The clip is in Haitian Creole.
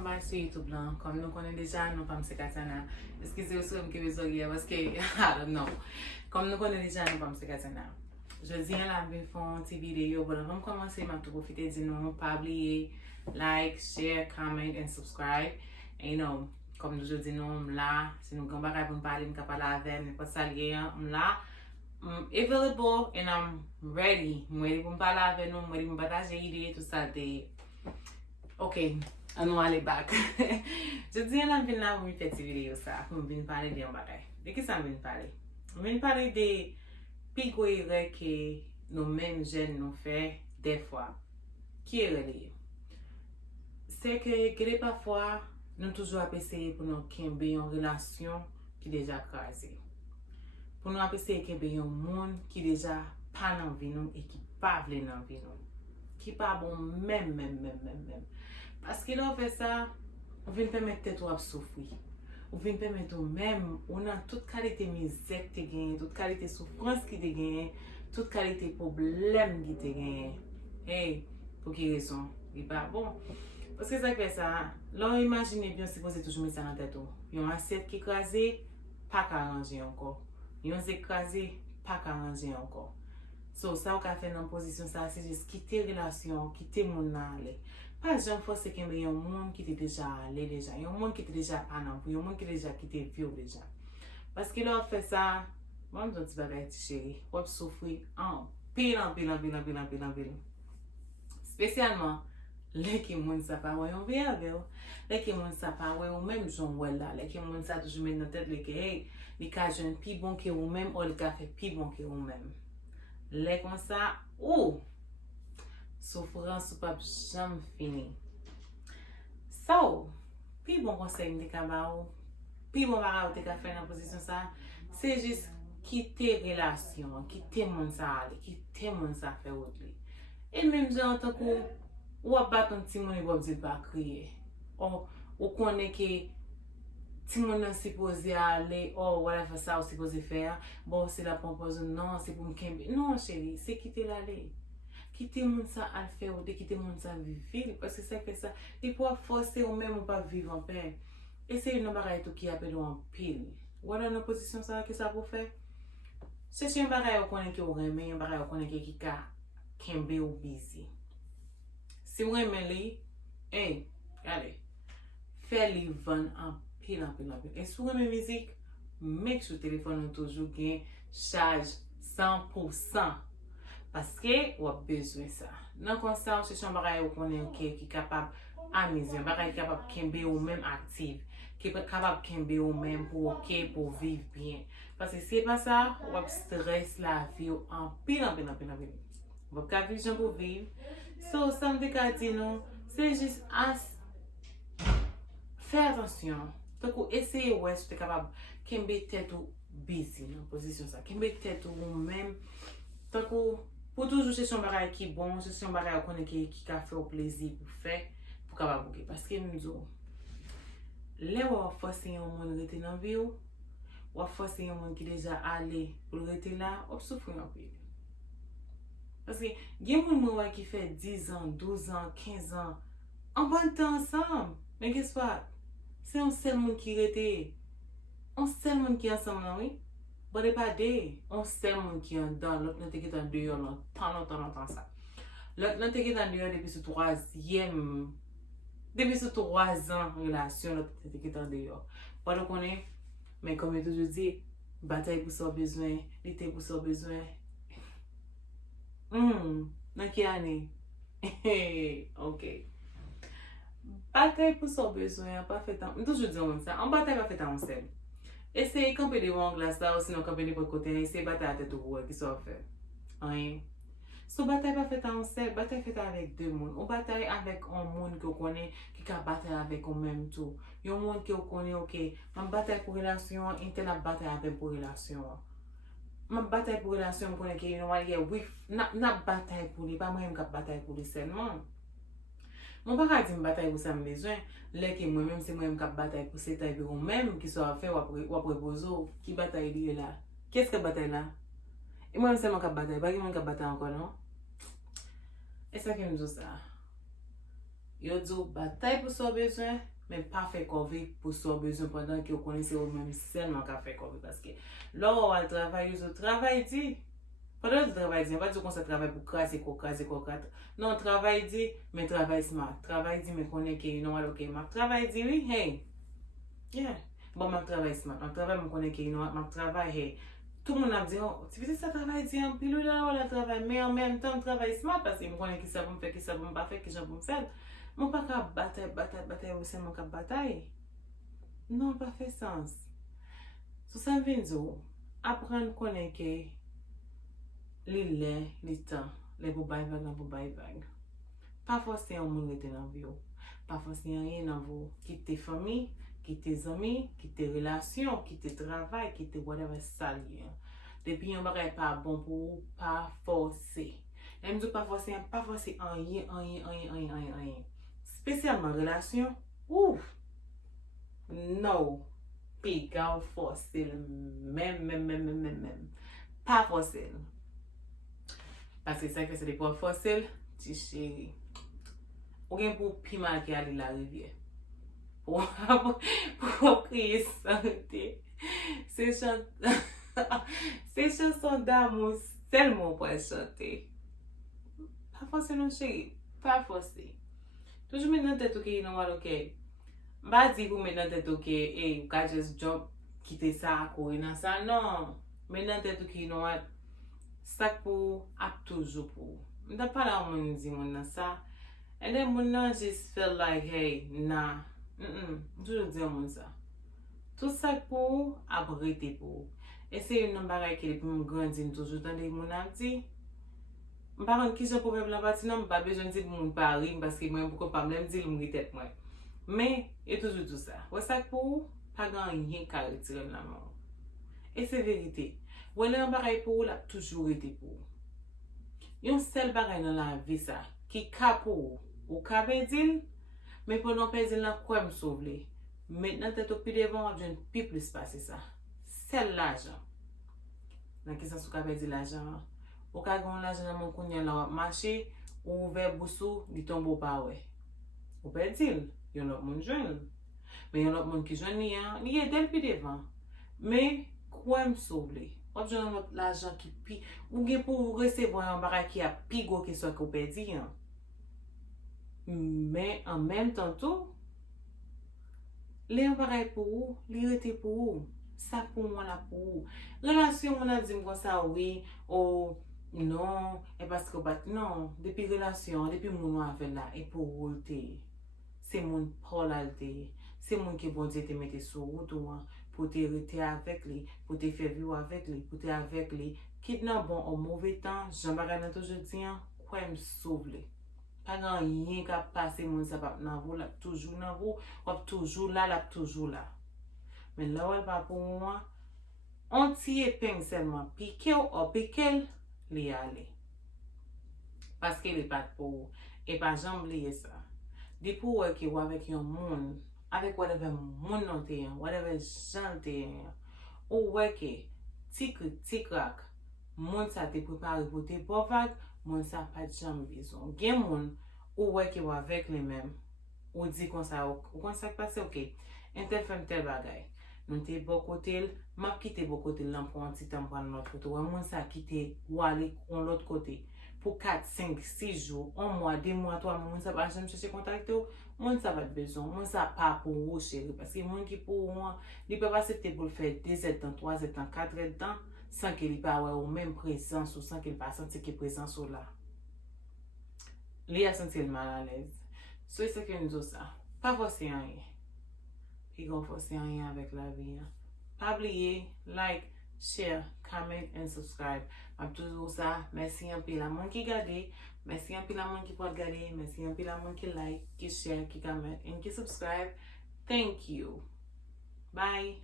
welcome back to YouTube lan. Kom nou konen deja, nou pa mse Katana. Eskize ou sou mke bezogye, paske, I don't know. Kom nou konen deja, nou pa mse Katana. Je di an la ve fon ti video, bon avan komanse, ma tou profite di nou, pa oubliye, like, share, comment, and subscribe. And you know, kom nou je di nou, m la, si nou gamba kay pou m pale, m ka pale ave, m pot salye, m la, available, and I'm ready. M ready pou m pale ave nou, m ready pou m bataje ide, tout sa de. Ok, an nou ale bak. Je di an la vin la pou mi feti video sa, pou m vin pale de yon bagay. De ki sa m vin pale? M vin pale de pi gwe ere ke nou men jen nou fe de fwa. Ki ere li? Se ke gede pa fwa, nou toujou ap eseye pou nou kembe yon relasyon ki deja kaze. Pou nou ap eseye kembe yon moun ki deja pa nan vi nou e ki pa vle nan vi nou. Ki pa bon mem. Paske la ou fe sa, ou vin pemet tet ou ap soufri. Ou vin pemet ou mem, ou nan tout kalite mizek te genye, tout kalite soufrans ki te genye, tout kalite problem ki te genye. Hey, pou ki rezon? Li pa bon. Paske sa fe sa, la ou imagine bien se pose toujou mi sa nan tet ou. Yon aset ki kaze, pa ka aranje anko. Yon se kaze, pa ka aranje anko. So, sa ou ka fe nan posisyon sa, se jist kite relasyon, kite moun nan ale. Pa jan fose kembe yon moun ki te deja ale deja, yon moun ki te deja anan pou, yon moun ki deja kite viw deja. Paske la ou fe sa, moun don ti bagay ti chéri, wap soufri an pil. Spesyalman, le ki moun sa pa wè yon ve ave ou, le ki moun sa pa wè ou mèm joun wè la, le ki moun sa toujou men nan tet le ke hey, li ka jen pi bon ke ou mèm ou li ka fe pi bon ke ou mèm. Le kon sa, ou, soufrans ou pap jam fini. So, pi bon konsey mde ka ba ou, pi bon baga ou te ka fe nan posisyon sa, se jist kite relasyon, kite moun sa ale, kite moun sa fe wot li. E menm jan tan kou, ou ap baton ti moun e bob zil pa kriye. Ou konen ke ti moun nan sipoze ale, ou wala fa sa ou sipoze fe, bon se la pompozo, non, se pou mkembe. Non, chéri, se kite la le. Kite moun sa al fe ou de kite moun sa vivil, paske se fe sa, di pou ap force ou men ou pa viv an pe. E se yon nan bagay tou ki apel ou an pil. Wala nan posisyon sa ki sa pou fe. Se yon bagay ou konen ki ou reme, yon bagay ou konen ki ka kembe ou busy. Si ou reme li, gale, fe li van an pil. E sou reme mizik, mek sou telefon nou toujou gen charge 100%. Paske wap bezwen sa. Nan kon sa ou se chan bagay ou konen ki kapab amizyon, bagay ki kapab kembe ou men aktif, ki kapab kembe ou men pou pou viv bien. Paske se pa sa, wap stres la vi ou an pil. Wap ka vijon pou viv. So, sa mde ka di nou, se jist fè atensyon. Tako eseye wè sou te kapab kembe tet ou busy nan posisyon sa. Kembe tet ou men. Tako pou toujou se son bagay ki bon, se son bagay ou konen ki ka fè ou plezi pou fè, pou kapab bouke. Paske mdou, le wap fose yon moun rete nan vi ou, wap fose yon moun ki deja ale pou rete la, wap soufri yon pi. Paske gen moun wè ki fè 10 an, 12 an, 15 an, an ban tan ansam. Men kes pa, se yon sel moun ki rete, yon sel moun ki ansam nan wè, bade pa de, yon sel moun ki yon dan, lot nan teke tan deyo nan tan sa. Lot nan teke tan deyo depi sou 3 an relasyon, lot nan teke tan deyo. Bade konen, men kome toujou di, batay pou so bezwen, lite pou so bezwen. Nan ki ane? Ok. Batay pou so bezwen, pa fetan, m toujou di yon sa, an batay pa fetan yon sel. Eseye kampe de wang glas la ou sinon kampe de pot kote, eseye batay a tet ou wè ki so fè. So batay pa fèt an sel, batay fèt avèk 2 moun. Ou batay avèk an moun ki ou konen ki ka batay avèk ou mèm tou. Yon moun ki ou konen ok, man batay pou relasyon, inten ap batay avèk pou relasyon. Man batay pou relasyon konen ki yon wè wif, nap batay pou li, pa mwen kap batay pou li selman. Mwen pa ka di m batay pou sa m bezwen, lè ki mwen mèm se mwen kap batay pou se tay bi ou mèm ki so a fè wap repozo, ki batay li la. Kès ka batay la? E mwen se mwen kap batay, bagi mwen kap batay anko non? E sa ke m djou sa? Yo di ou bataille pour son besoin, mais pas fait corvée pour son besoin pendant que vous connaissez vous-même seulement qu'à faire corvée. Parce que là, on va travailler, vous travail dit. Pendant que vous travaillez, on va dire qu'on se travaille pour craser, non, travail dit, mais travail smart. Travail dit, mais qu'on est que, you know what, ok, ma travail dit, oui, hey. Yeah. Bon, ma travail smart. Ma travail, me connaît que, you know what, ma travail, hey. Tout le monde a dit, oh, tu veux ça travail dit, en pile là, on travail, mais en même temps, travail smart, parce que je connais qui ça va me faire, qui ça va me pas faire, qui ça va me faire. Je ne peux pas bataille, ou c'est mon cap bataille. Non, pas fait sens. So, ça veut dire, apprendre à connaître que les temps, les pour bail vague, pour bail vague. Pas forcément un monde rester dans la vie. Pas forcément rien dans vous. Quitte tes familles, quitte tes amis, quitte tes relations, quitte tes travail, quitte whatever ça lié. Depuis on bagay pas bon pour vous, pas forcer. Même dis pas forcer rien. Spécialement relation. Ouf. No. Piga ou forcer même. Pas forcer. Parce que ça que c'est des pas forcer, ti chéri. Ou gen pour piment qui aller la rivière. Pour crier santé. C'est chanson d'amour seulement pour chanter. Pas forcer non chéri, pas forcer. Toujours mettre dans tête ok, you know what, ok. Pas dire pour mettre dans tête ok, hey, you can just jump, quitter ça, courir dans ça, non. Mettre dans tête ok, you know what. Ça pour toujours pour. Je ne pas là où on dit mon ça. And then when I just feel like, hey, nah, toujours dire mon ça. Tout ça pour abriter pour. Et c'est une barrière qui est pour me grandir toujours dans les mon dit. Par contre, qui j'ai problème là partie non, pas besoin de dire mon pari parce que moi pourquoi pas même dire mon tête moi. Mais et toujours tout ça. Ouais ça pour pas gagner qu'à retirer la mort. Et c'est vérité. Ouais là barrière pour là toujours été pour. Yon seul barrière dans la vie ça qui capou ou kabedil mais pendant perdre là quoi me sauver. Maintenant tête au plus devant je ne peux plus passer ça. C'est l'argent. Dans qui ça sou kabedil l'argent. Ou ka gon l'argent dans mon kounya là marché ou ouvert bousou di tombe pas ouais. Ou perdil, yon l'autre monde jeune. Mais yon l'autre monde qui jeune ni est depuis devant. Mais quoi me sauver. Ou j'en l'argent qui pi ou gen pour recevoir un bagage qui a pi gros que soit qu'on perdi. Mais en même temps tout les appareils pour vous, les rete pour vous. Ça pour moi là pour vous. Relation on a dit comme ça oui, oh non, et parce que non, depuis relation, depuis mon avec là et pour vous c'est mon polalte, c'est mon qui bon Dieu te mette sur route pour te rester avec lui, pour te faire vivre avec lui, pour te avec lui, quitte dans bon au mauvais temps, j'en bagarre toujours dire quoi me sauver. Pas grand rien qui passer mon ça pas dans vous là toujours dans vous, ou toujours là toujours là. Mais là elle pas pour moi. On tire épingle seulement piquer ou piquer li aller. Parce qu'il est pas pour et pas jamais oublier ça. Des pour que ou avec un monde, avec whatever monde non te, whatever gens te, ou que tic crack, monde ça te préparé pour te pour vague, monde ça pas jamais besoin. Gen monde ou que avec les mêmes, ou dit comme ça ou ça passe OK. Intel fait tel bagay. Nous te bon côté, m'a quitté bon côté là pour un petit temps pour l'autre côté. Ou moi ça quitter ou aller on l'autre côté pour 4 5 6 jours, 1 mois, 2 mois, 3 mois, ça va jamais chercher contact moi ça va besoin, moi ça pas pour vous chérie parce que moi qui pour moi, il peut pas accepter pour le faire 2 ans, 3 ans, 4 ans sans qu'il pas avoir même présence ou sans qu'il pas sentir qu'il présence là. Il a senti mal à l'aise. C'est ce que nous dit ça. Pas forcer rien. Puis qu'on forcer rien avec la vie. Pas oublier, like, share, comment and subscribe. M'a toujours ça. Merci un peu la monde qui regarde. Merci un peu la monde qui peut regarder. Merci un peu la monde qui like, qui share, qui comment and qui subscribe. Thank you. Bye.